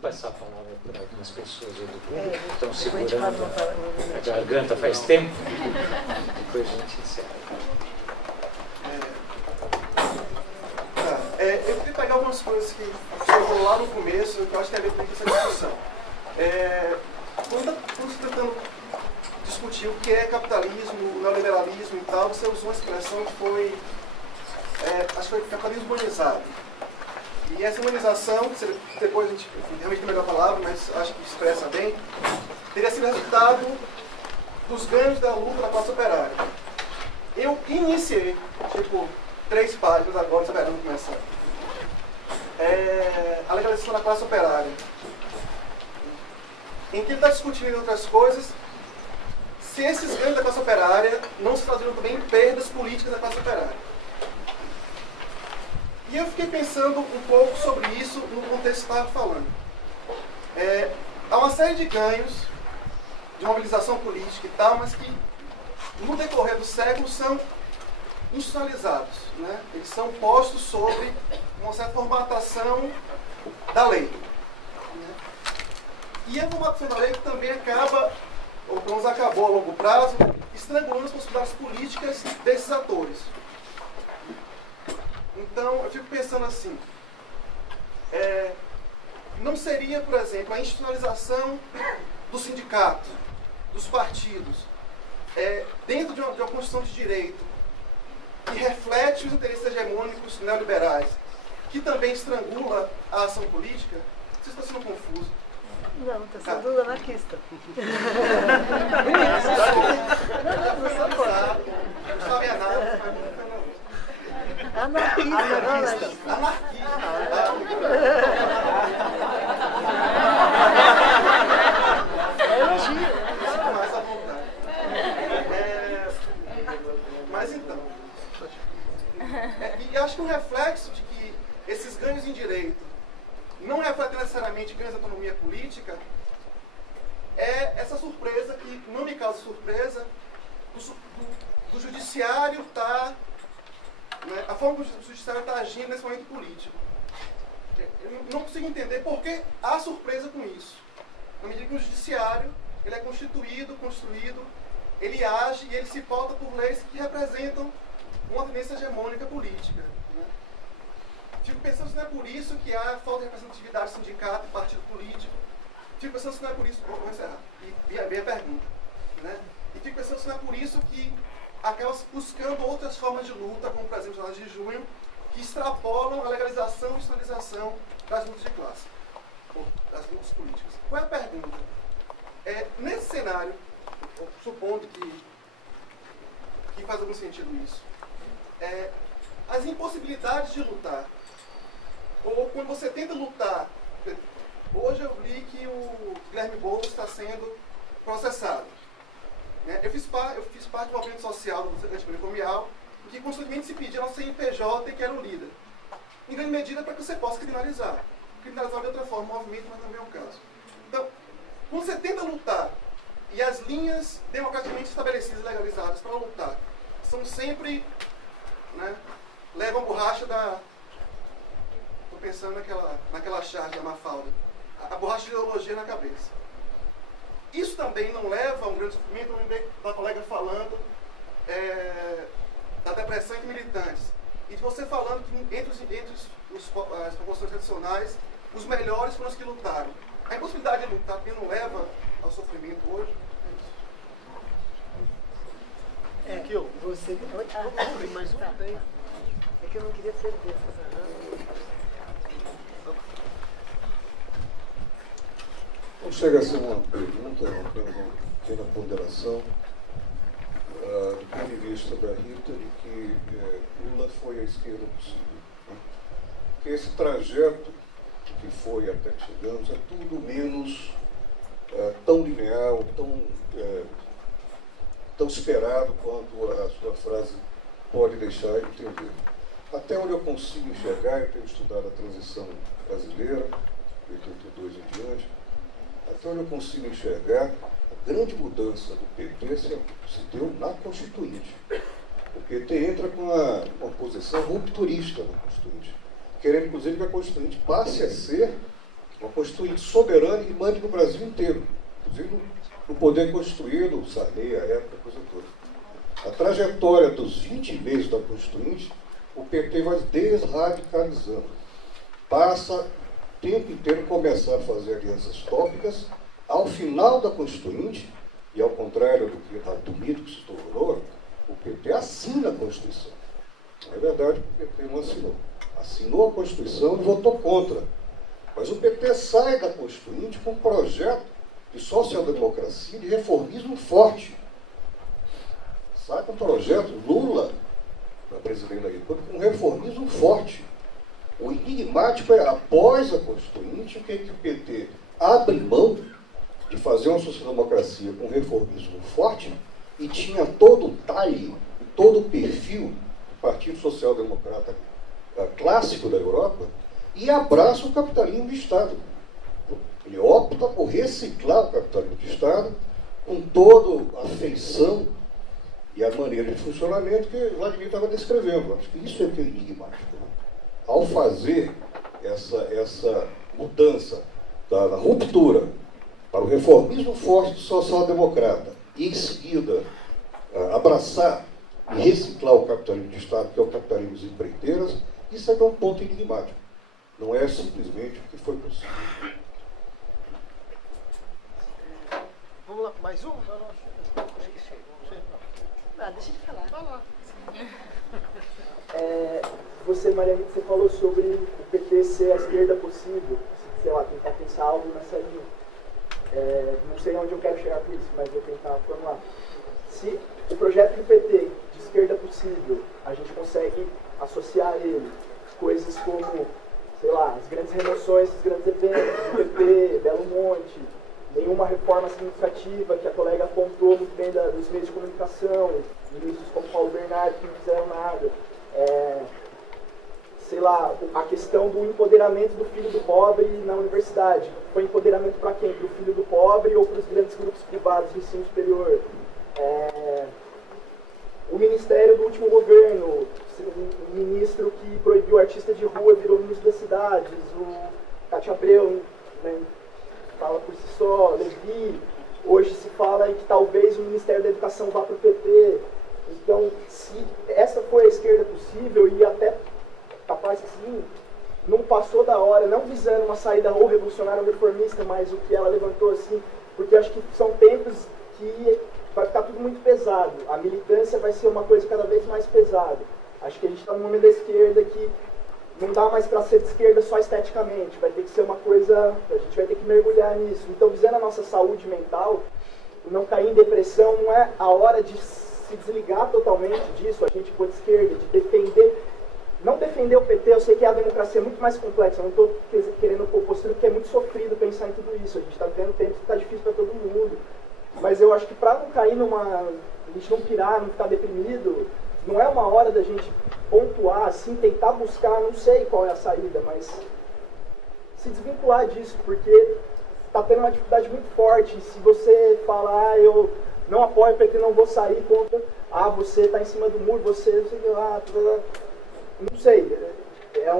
passar a palavra para algumas pessoas aí do público que estão segurando a garganta faz tempo. Depois a gente encerra. Eu queria pegar algumas coisas que chegou lá no começo, que eu acho que é a ver com essa discussão. Quando estamos tentando discutir o que é capitalismo, o neoliberalismo e tal, você usou uma expressão que foi, acho que foi capitalismo humanizado. E essa humanização, depois a gente realmente tem a melhor palavra, mas acho que expressa bem, teria sido resultado dos ganhos da luta da classe operária. Eu iniciei, 3 páginas agora, esperando começar. A legalização da classe operária. Em que ele está discutindo, entre outras coisas, se esses ganhos da classe operária não se traduziram também em perdas políticas da classe operária. E eu fiquei pensando um pouco sobre isso no contexto que eu estava falando. Há uma série de ganhos de mobilização política e tal, mas que no decorrer do século são institucionalizados, né? Eles são postos sobre uma certa formatação da lei, né? E a formatação da lei que também acaba, ou pelo menos acabou a longo prazo, estrangulando as possibilidades políticas desses atores. Então, eu fico pensando assim, não seria, por exemplo, a institucionalização do sindicato, dos partidos, dentro de uma Constituição de direito, que reflete os interesses hegemônicos neoliberais, que também estrangula a ação política? Você está sendo confuso. Não, está sendo anarquista. Não sabe nada. Anarquista. Mais à vontade. Mas então, e acho que um reflexo de que esses ganhos em direito não refletem necessariamente ganhos de autonomia política é essa surpresa, que não me causa surpresa, do judiciário estar... a forma que o judiciário está agindo nesse momento político. Eu não consigo entender por que há surpresa com isso. Na medida que o judiciário ele é constituído, construído, ele age e ele se pauta por leis que representam uma tendência hegemônica política, né? Fico pensando se não é por isso que há falta de representatividade de sindicato e partido político. Fico pensando se não é por isso... Vou encerrar. E a pergunta, né? E fico pensando se não é por isso que acaba buscando outras formas de luta, como por exemplo as de junho, que extrapolam a legalização e institucionalização das lutas de classe, ou das lutas políticas. Qual é a pergunta? Nesse cenário, supondo que faz algum sentido isso, as impossibilidades de lutar, ou quando você tenta lutar, hoje eu li que o Guilherme Boulos está sendo processado. Eu fiz parte do movimento social do antimanicomial, em que constantemente se pedia ao CNPJ que era o líder. Em grande medida para que você possa criminalizar. Criminalizar de outra forma o movimento, mas não é o caso. Então, quando você tenta lutar, e as linhas democraticamente estabelecidas e legalizadas para lutar, são sempre, né, levam borracha da... Estou pensando naquela charge da Mafalda. A borracha de ideologia na cabeça. Isso também não leva a um grande sofrimento. Eu lembrei da colega falando da depressão entre militantes. E de você falando que entre as populações tradicionais, os melhores foram os que lutaram. A impossibilidade de lutar também não leva ao sofrimento hoje? Você... mais um tá. É que eu não queria perder essa... Não chega a ser uma pergunta, apenas uma pequena ponderação do ponto de vista da Rita de que Lula foi a esquerda possível. Né? Que esse trajeto que foi até que chegamos é tudo menos tão linear, tão esperado quanto a sua frase pode deixar entender. Até onde eu consigo enxergar, eu tenho estudado a transição brasileira, de 82 em diante, até onde eu consigo enxergar, a grande mudança do PT se deu na Constituinte. O PT entra com uma posição rupturista na Constituinte, querendo inclusive que a Constituinte passe a ser Uma Constituinte soberana que mande no Brasil inteiro, inclusive no poder constituído, o Sarney, a época, a coisa toda. A trajetória dos 20 meses da Constituinte, o PT vai desradicalizando. Passa o tempo inteiro começar a fazer alianças tópicas. Ao final da Constituinte, e ao contrário do mito que se tornou, o PT assina a Constituição. Não é verdade que o PT não assinou. Assinou a Constituição e votou contra. Mas o PT sai da Constituinte com um projeto de social-democracia, de reformismo forte. Sai com um projeto Lula, da presidente da República, com um reformismo forte. O enigmático é, após a Constituinte, o que o PT abre mão de fazer uma social-democracia com um reformismo forte e tinha todo o talhe, todo o perfil do Partido Social-Democrata clássico da Europa, e abraça o capitalismo de Estado. Ele opta por reciclar o capitalismo de Estado com toda a feição e a maneira de funcionamento que Vladimir estava descrevendo. Acho que isso é que é enigmático. Ao fazer essa mudança da ruptura para o reformismo forte do social-democrata e, em seguida, abraçar e reciclar o capitalismo de Estado, que é o capitalismo das empreiteiras, isso é que é um ponto enigmático. Não é simplesmente o que foi possível. Vamos lá, mais um? Ah, deixa ele falar. Vai lá. Você, Mariane, você falou sobre o PT ser a esquerda possível, sei lá, tentar pensar algo nessa linha. Não sei onde eu quero chegar com isso, mas vou tentar formular. Se o projeto do PT de esquerda possível, a gente consegue associar a ele coisas como, sei lá, as grandes remoções, os grandes eventos do PP, Belo Monte, nenhuma reforma significativa que a colega apontou muito bem dos meios de comunicação, ministros como Paulo Bernardo que não fizeram nada. Sei lá, a questão do empoderamento do filho do pobre na universidade. Foi empoderamento para quem? Para o filho do pobre ou para os grandes grupos privados de ensino superior? O ministério do último governo, o ministro que proibiu artista de rua virou ministro das cidades, o Cátia Abreu, né, fala por si só, Levi, hoje se fala em que talvez o Ministério da Educação vá para o PT. Então, se essa foi a esquerda possível, e até capaz que sim, não passou da hora, não visando uma saída ou revolucionária ou reformista, mas o que ela levantou assim, porque acho que são tempos que vai ficar tudo muito pesado. A militância vai ser uma coisa cada vez mais pesada. Acho que a gente está no momento da esquerda que não dá mais para ser de esquerda só esteticamente, vai ter que ser uma coisa, a gente vai ter que mergulhar nisso. Então, visando a nossa saúde mental, não cair em depressão, não é a hora de se desligar totalmente disso, a gente for de esquerda, de defender, não defender o PT, eu sei que a democracia é muito mais complexa, eu não estou querendo pôr postura, porque é muito sofrido pensar em tudo isso, a gente está vivendo tempos que está difícil para todo mundo, mas eu acho que para não cair a gente não pirar, não ficar deprimido, não é uma hora da gente pontuar, assim, tentar buscar, não sei qual é a saída, mas se desvincular disso, porque está tendo uma dificuldade muito forte. E se você falar, eu não apoio o PT, não vou sair contra, você está em cima do muro, você, não sei o que lá, não sei,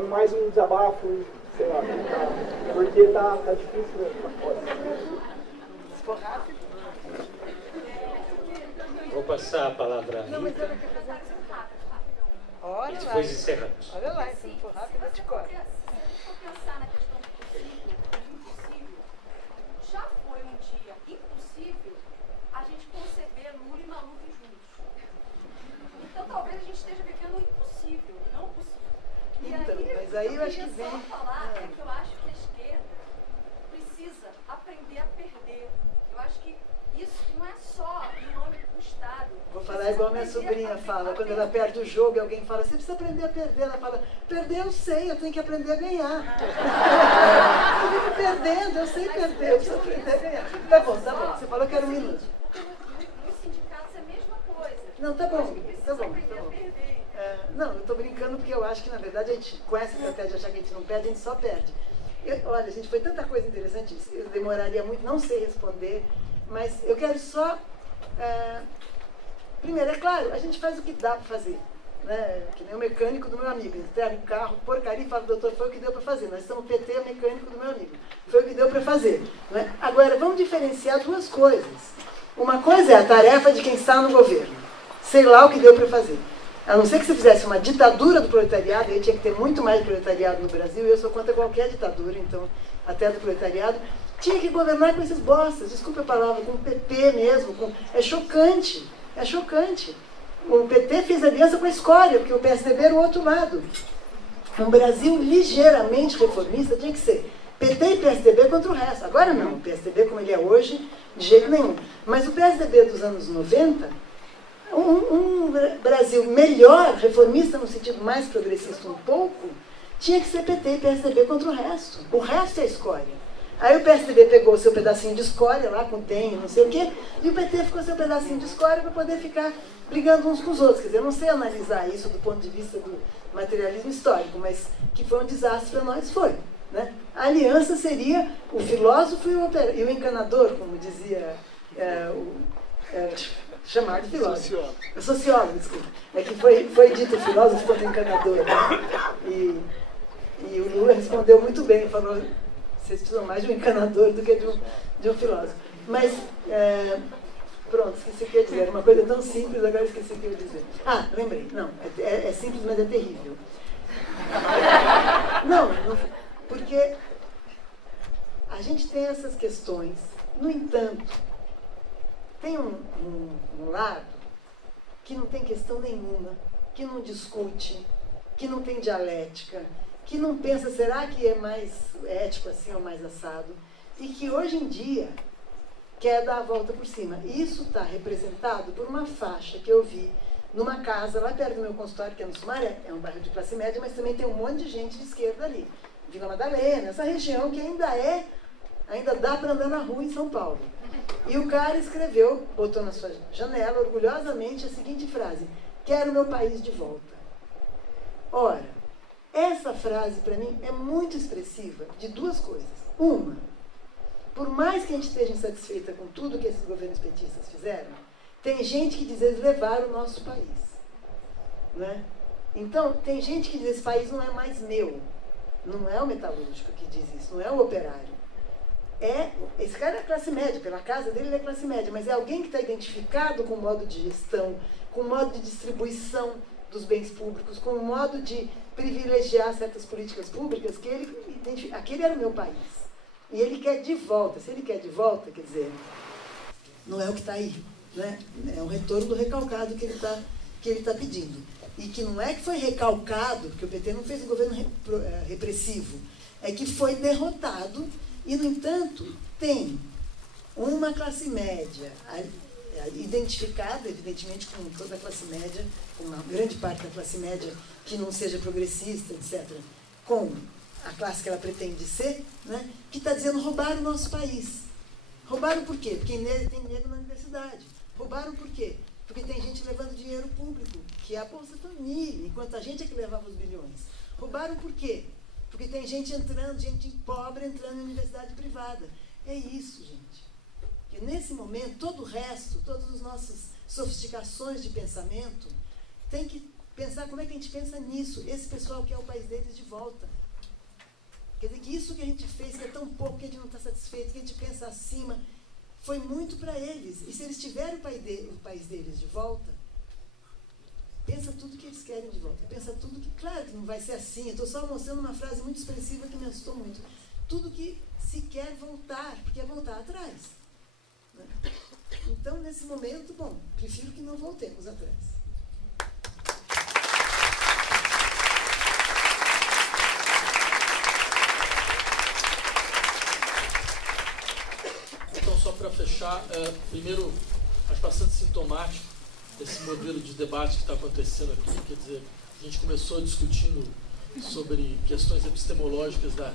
mais um desabafo, sei lá, porque tá difícil mesmo, tá fora. Se for rápido. Vou passar a palavra a Não, mas Rita, ela quer fazer e Olha lá. depois encerramos. Olha lá, se for rápido, eu te corto. Se a gente for pensar na questão do possível e impossível, já foi um dia impossível a gente conceber Lula e Maluf juntos. Então talvez a gente esteja vivendo o impossível, não o possível. Então, mas aí eu acho que vem. O que eu queria só falar é que eu acho que a esquerda precisa aprender a perder. Eu acho que isso não é só em nome do Estado. Vou falar igual minha sobrinha fala, quando ela perde o jogo e alguém fala, você precisa aprender a perder. Ela fala, perder eu sei, eu tenho que aprender a ganhar. Eu vivo perdendo, eu sei perder, eu preciso aprender a ganhar. Tá bom, você falou que era um minuto. Nos sindicatos é a mesma coisa. Não, tá Eu acho bom, que precisa tá bom, aprender tá a bom. perder. Não, eu tô brincando porque eu acho que, na verdade, a gente, com essa estratégia de achar que a gente não perde, a gente só perde. Olha, gente, foi tanta coisa interessante, eu demoraria muito, não sei responder, mas eu quero só... primeiro, é claro, a gente faz o que dá para fazer. né? Que nem o mecânico do meu amigo. Entrega o carro, porcaria, e fala, doutor, foi o que deu para fazer. Nós estamos PT, é mecânico do meu amigo. Foi o que deu para fazer. Né? Agora, vamos diferenciar duas coisas. Uma coisa é a tarefa de quem está no governo. Sei lá o que deu para fazer. A não ser que você fizesse uma ditadura do proletariado, aí tinha que ter muito mais proletariado no Brasil, e eu sou contra qualquer ditadura, então, até do proletariado, tinha que governar com esses bostas, desculpa a palavra, com o PP mesmo, é chocante, é chocante. O PT fez aliança com a escória, porque o PSDB era o outro lado. Um Brasil ligeiramente reformista tinha que ser PT e PSDB contra o resto. Agora não, o PSDB como ele é hoje, de jeito nenhum. Mas o PSDB dos anos 90, um Brasil melhor, reformista no sentido mais progressista um pouco, tinha que ser PT e PSDB contra o resto. O resto é escória. Aí o PSDB pegou o seu pedacinho de escória lá com DEM, não sei o quê, e o PT ficou seu pedacinho de escória para poder ficar brigando uns com os outros. Quer dizer, eu não sei analisar isso do ponto de vista do materialismo histórico, mas que foi um desastre para nós, foi. Né? A aliança seria o filósofo e o encanador, como dizia chamado de filósofo. O sociólogo, desculpa. É que foi dito filósofo quanto encanador. Né? E o Lula respondeu muito bem, falou, vocês precisam mais de um encanador do que de um filósofo. Mas, pronto, esqueci o que eu ia dizer. Era uma coisa tão simples, agora esqueci o que eu ia dizer. Ah, lembrei. Não, é simples, mas é terrível. Não, porque a gente tem essas questões. No entanto, tem um lado que não tem questão nenhuma, que não discute, que não tem dialética, que não pensa, será que é mais ético assim ou mais assado? E que hoje em dia quer dar a volta por cima. E isso está representado por uma faixa que eu vi numa casa lá perto do meu consultório, que é no Sumaré, é um bairro de classe média, mas também tem um monte de gente de esquerda ali. Vila Madalena, essa região que ainda dá para andar na rua em São Paulo. E o cara escreveu, botou na sua janela, orgulhosamente, a seguinte frase: quero meu país de volta. Ora, essa frase, para mim, é muito expressiva de duas coisas. Uma, por mais que a gente esteja insatisfeita com tudo que esses governos petistas fizeram, tem gente que diz, eles levaram o nosso país. Né? Então, tem gente que diz, esse país não é mais meu. Não é o metalúrgico que diz isso, não é o operário. Esse cara é classe média, pela casa dele ele é classe média, mas é alguém que está identificado com o modo de gestão, com o modo de distribuição dos bens públicos, com o modo de privilegiar certas políticas públicas, que ele identifica. Aquele era o meu país. E ele quer de volta. Se ele quer de volta, quer dizer, não é o que está aí. Né? É o retorno do recalcado que ele está pedindo. E que não é que foi recalcado, porque o PT não fez um governo repressivo, é que foi derrotado e, no entanto, tem uma classe média identificada, evidentemente, com toda a classe média, com uma grande parte da classe média que não seja progressista, etc., com a classe que ela pretende ser, né, que está dizendo roubaram o nosso país. Roubaram por quê? Porque tem negro na universidade. Roubaram por quê? Porque tem gente levando dinheiro público, que é a Bolsa Família, enquanto a gente é que levava os bilhões. Roubaram por quê? Porque tem gente pobre entrando em universidade privada. É isso, gente. E nesse momento, todo o resto, todas as nossas sofisticações de pensamento, tem que pensar como é que a gente pensa nisso. Esse pessoal quer o país deles de volta. Quer dizer que isso que a gente fez, que é tão pouco, que a gente não está satisfeito, que a gente pensa acima, foi muito para eles. E se eles tiverem o país deles de volta, pensa tudo que eles querem de volta. Pensa tudo que, claro que não vai ser assim. Eu estou só mostrando uma frase muito expressiva que me assustou muito. Tudo que se quer voltar, porque é voltar atrás. Né? Então, nesse momento, bom, prefiro que não voltemos atrás. Então, só para fechar, primeiro, acho bastante sintomático esse modelo de debate que está acontecendo aqui. Quer dizer, a gente começou discutindo sobre questões epistemológicas da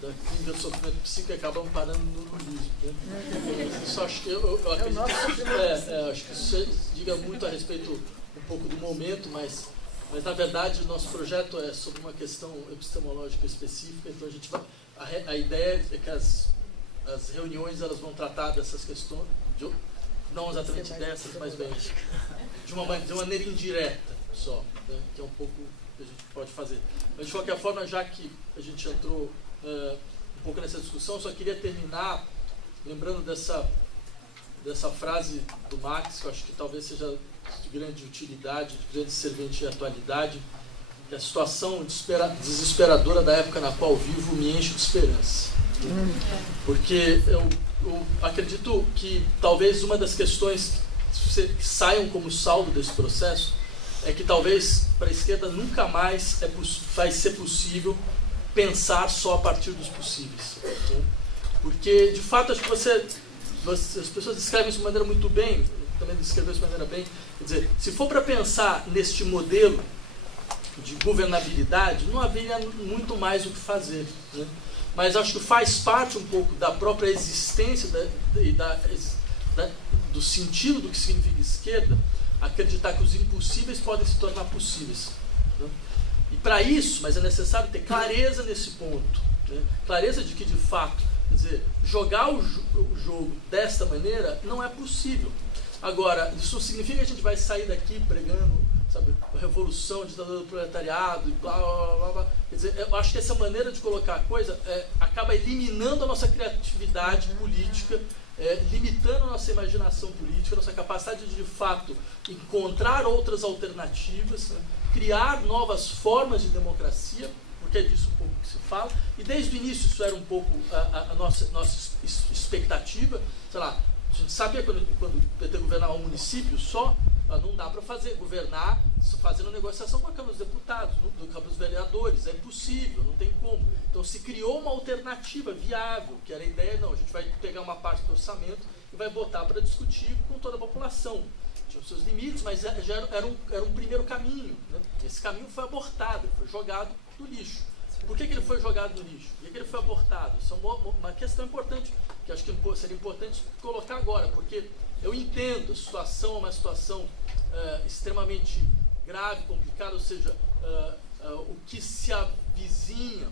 clínica do sofrimento psíquico e acabamos parando no lulismo. Né? Isso acho que eu acredito acho que isso diga muito a respeito um pouco do momento, mas na verdade o nosso projeto é sobre uma questão epistemológica específica, então a gente vai, a ideia é que as reuniões elas vão tratar dessas questões, não exatamente dessas, mas bem de uma maneira indireta. só, né? Que é um pouco que a gente pode fazer. Mas, de qualquer forma, já que a gente entrou um pouco nessa discussão, eu só queria terminar lembrando dessa frase do Marx, que eu acho que talvez seja de grande utilidade, de grande serventia à atualidade, que a situação desesperadora da época na qual vivo me enche de esperança. Porque eu acredito que talvez uma das questões que saiam como saldo desse processo é que talvez para a esquerda nunca mais vai ser possível pensar só a partir dos possíveis. Porque, de fato, acho que as pessoas descrevem isso de maneira muito bem, também descreveu isso de maneira bem. Quer dizer, se for para pensar neste modelo de governabilidade, não haveria muito mais o que fazer, né? Mas acho que faz parte um pouco da própria existência do sentido do que significa esquerda, acreditar que os impossíveis podem se tornar possíveis, né? E para isso, mas é necessário ter clareza nesse ponto, né? Clareza de que, de fato, quer dizer, jogar o jogo desta maneira não é possível. Agora, isso não significa que a gente vai sair daqui pregando, sabe, a revolução, a ditadura do proletariado e blá, blá, blá, blá. Quer dizer, eu acho que essa maneira de colocar a coisa acaba eliminando a nossa criatividade política, limitando a nossa imaginação política, a nossa capacidade de fato, encontrar outras alternativas, né? Criar novas formas de democracia, porque é disso um pouco que se fala, e desde o início isso era um pouco a nossa expectativa. Sei lá, a gente sabia quando o PT governava um município só, não dá para governar fazendo negociação com a Câmara dos Deputados, com a Câmara dos Vereadores, é impossível, não tem como. Então se criou uma alternativa viável, que era a ideia, não, a gente vai pegar uma parte do orçamento e vai botar para discutir com toda a população. Tinha os seus limites, mas já era um primeiro caminho, né? Esse caminho foi abortado, foi jogado no lixo. Por que ele foi jogado no lixo? Por que ele foi abortado? Isso é uma questão importante, que acho que seria importante colocar agora, porque eu entendo, a situação é uma situação extremamente grave, complicada, ou seja, o que se avizinha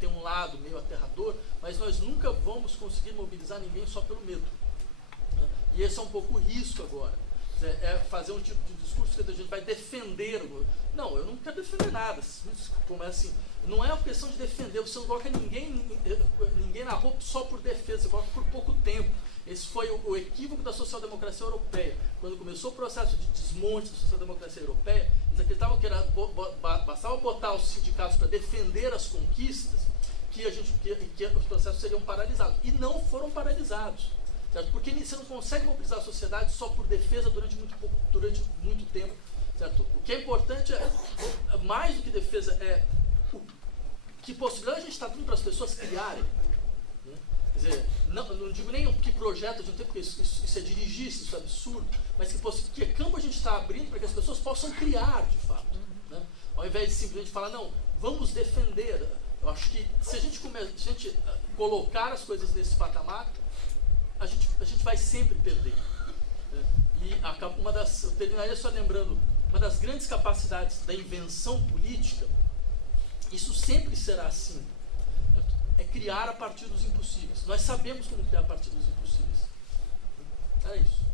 tem um lado meio aterrador, mas nós nunca vamos conseguir mobilizar ninguém só pelo medo, né? E esse é um pouco o risco agora. É fazer um tipo de discurso que a gente vai defender. Não, eu não quero defender nada. Como é assim, não é uma questão de defender. Você não coloca ninguém na rua só por defesa, você coloca por pouco tempo. Esse foi o equívoco da social-democracia europeia. Quando começou o processo de desmonte da social-democracia europeia, eles acreditavam que bastava botar os sindicatos para defender as conquistas, que os processos seriam paralisados. E não foram paralisados. Certo? Porque você não consegue mobilizar a sociedade só por defesa durante muito tempo. Certo? O que é importante mais do que defesa, que possibilidade a gente está dando para as pessoas criarem. Né? Quer dizer, não digo nem o que projeto a gente tem, porque isso é dirigir, isso é absurdo, mas que campo a gente está abrindo para que as pessoas possam criar, de fato. Né? Ao invés de simplesmente falar, não, vamos defender. Eu acho que se a gente colocar as coisas nesse patamar, a gente vai sempre perder. Né? E eu terminaria só lembrando, uma das grandes capacidades da invenção política, isso sempre será assim, né? É criar a partir dos impossíveis. Nós sabemos como criar a partir dos impossíveis. Era isso.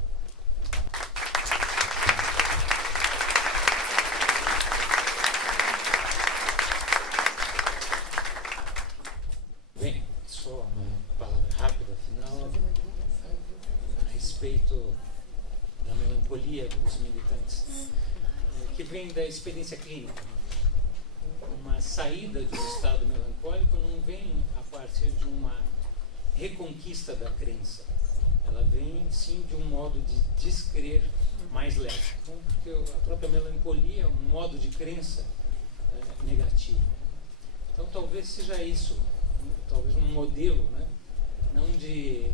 Bem, só uma palavra rápida, afinal, a respeito da melancolia dos militantes, que vem da experiência clínica. Uma saída de um estado melancólico não vem a partir de uma reconquista da crença. Ela vem, sim, de um modo de descrer mais leve. Então, porque a própria melancolia é um modo de crença negativo. Então, talvez seja isso, talvez um modelo, né? Não de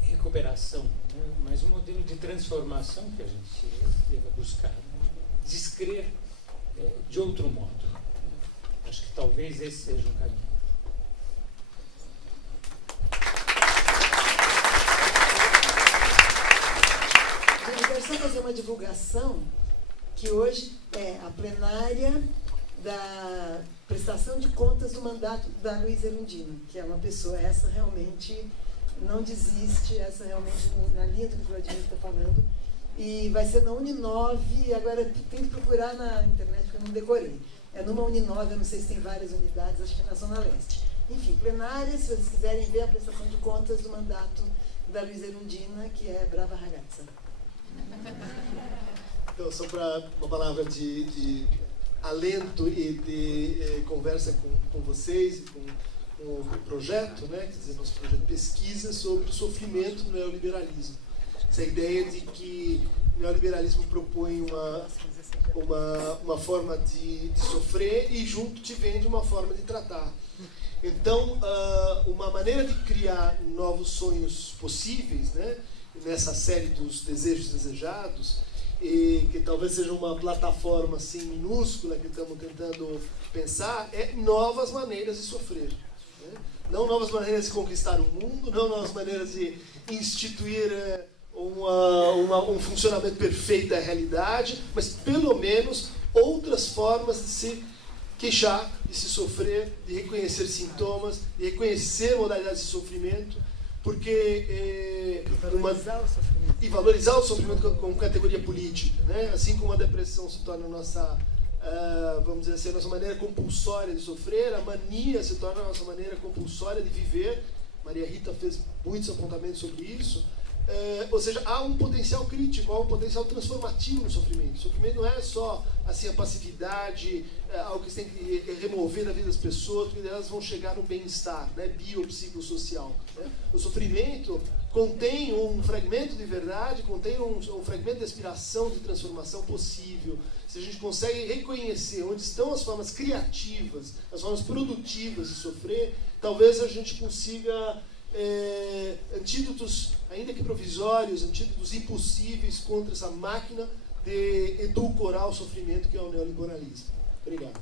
recuperação, né? Mas um modelo de transformação que a gente deva buscar, né? Descrer de outro modo. Acho que talvez esse seja um caminho. Eu quero só fazer uma divulgação, que hoje é a plenária da prestação de contas do mandato da Luísa Erundina, que é uma pessoa, essa realmente não desiste, essa realmente, na linha do que o Vladimir está falando, e vai ser na Uninove. Agora tem que procurar na internet, porque eu não decorei. É numa Uninove, eu não sei se tem várias unidades, acho que é na Zona Leste. Enfim, plenária, se vocês quiserem ver a prestação de contas do mandato da Luísa Erundina, que é Brava Ragazza. Então, só para uma palavra de alento e de conversa com vocês e com o projeto, né? Quer dizer, nosso projeto de pesquisa sobre o sofrimento do neoliberalismo. Essa ideia de que o neoliberalismo propõe uma forma de sofrer e junto te vende uma forma de tratar. Então, uma maneira de criar novos sonhos possíveis, né? Nessa série dos desejos desejados, e que talvez seja uma plataforma assim minúscula que estamos tentando pensar, é novas maneiras de sofrer, né? Não novas maneiras de conquistar o mundo, não novas maneiras de instituir um funcionamento perfeito da realidade, mas pelo menos outras formas de se queixar, de se sofrer, de reconhecer sintomas, de reconhecer modalidades de sofrimento, porque e valorizar o sofrimento como categoria política, né? Assim como a depressão se torna a nossa, vamos dizer assim, a nossa maneira compulsória de sofrer, a mania se torna a nossa maneira compulsória de viver. Maria Rita fez muitos apontamentos sobre isso. Ou seja, há um potencial crítico, há um potencial transformativo no sofrimento. O sofrimento não é só assim, a passividade, algo que você tem que remover da vida das pessoas, porque elas vão chegar no bem-estar, né, biopsicossocial, né? O sofrimento contém um fragmento de verdade, contém um fragmento de aspiração, de transformação possível. Se a gente consegue reconhecer onde estão as formas criativas, as formas produtivas de sofrer, talvez a gente consiga antídotos, ainda que provisórios, antídotos impossíveis contra essa máquina de edulcorar o sofrimento que é o neoliberalismo. Obrigado.